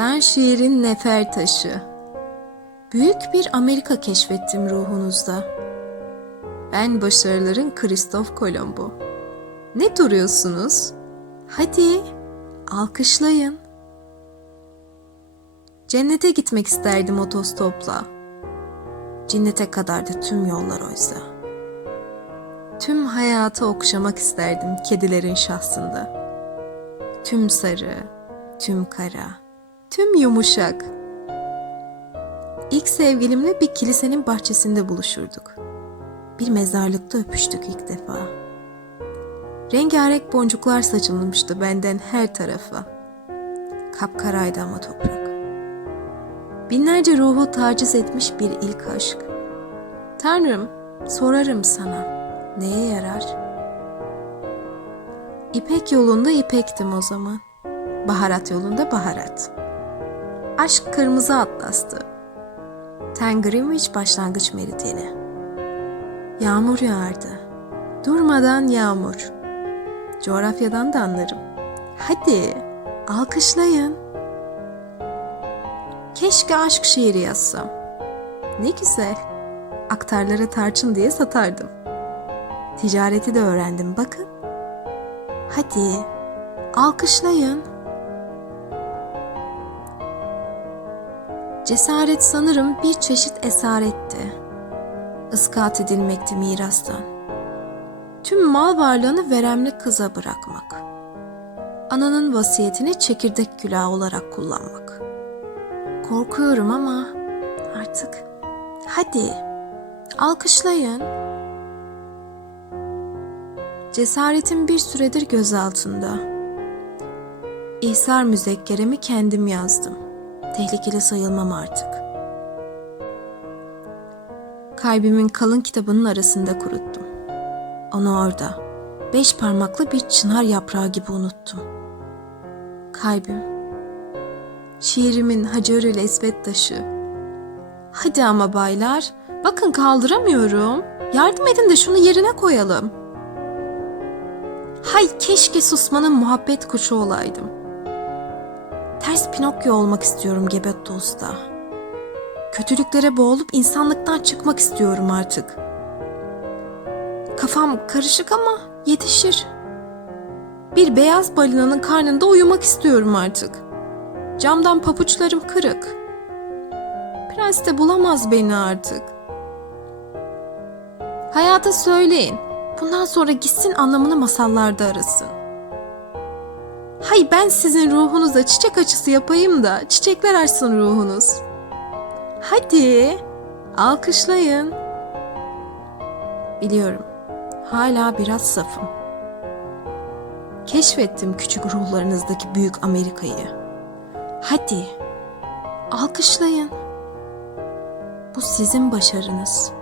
Ben şiirin nefer taşı. Büyük bir Amerika keşfettim ruhunuzda. Ben başarıların Kristof Kolombo. Ne duruyorsunuz? Hadi, alkışlayın. Cennete gitmek isterdim otostopla. Cinnete kadar da tüm yollar oysa. Tüm hayatı okşamak isterdim kedilerin şahsında. Tüm sarı, tüm kara, tüm yumuşak. İlk sevgilimle bir kilisenin bahçesinde buluşurduk. Bir mezarlıkta öpüştük ilk defa. Rengarenk boncuklar saçılmıştı benden her tarafa. Kapkaraydı ama toprak. Binlerce ruhu taciz etmiş bir ilk aşk. Tanrım, sorarım sana, neye yarar? İpek yolunda ipektim o zaman. Baharat yolunda baharat. Aşk kırmızı atlastı. Ten Greenwich başlangıç meridyeni. Yağmur yağardı. Durmadan yağmur. Coğrafyadan da anlarım. Hadi, alkışlayın. Keşke aşk şiiri yazsam. Ne güzel. Aktarlara tarçın diye satardım. Ticareti de öğrendim bakın. Hadi, alkışlayın. Cesaret sanırım bir çeşit esaretti. Iskat edilmekti mirastan. Tüm mal varlığını veremli kıza bırakmak. Ananın vasiyetini çekirdek külahı olarak kullanmak. Korkuyorum ama artık hadi alkışlayın. Cesaretim bir süredir göz altında. İhsar müzekkeremi kendim yazdım. Tehlikeli sayılmam artık. Kalbimin kalın kitabının arasında kuruttum. Onu orada, beş parmaklı bir çınar yaprağı gibi unuttum. Kalbim, şiirimin Hacerül Esvet taşı. Hadi ama baylar, bakın kaldıramıyorum. Yardım edin de şunu yerine koyalım. Hay keşke susmanın muhabbet kuşu olaydım. Ters Pinokyo olmak istiyorum Gebetto Usta. Kötülüklere boğulup insanlıktan çıkmak istiyorum artık. Kafam karışık ama yetişir. Bir beyaz balinanın karnında uyumak istiyorum artık. Camdan papuçlarım kırık. Prens de bulamaz beni artık. Hayata söyleyin. Bundan sonra gitsin anlamını masallarda arasın. Hay ben sizin ruhunuza çiçek açısı yapayım da çiçekler açsın ruhunuz. Hadi alkışlayın. Biliyorum hala biraz safım. Keşfettim küçük ruhlarınızdaki büyük Amerika'yı. Hadi alkışlayın. Bu sizin başarınız.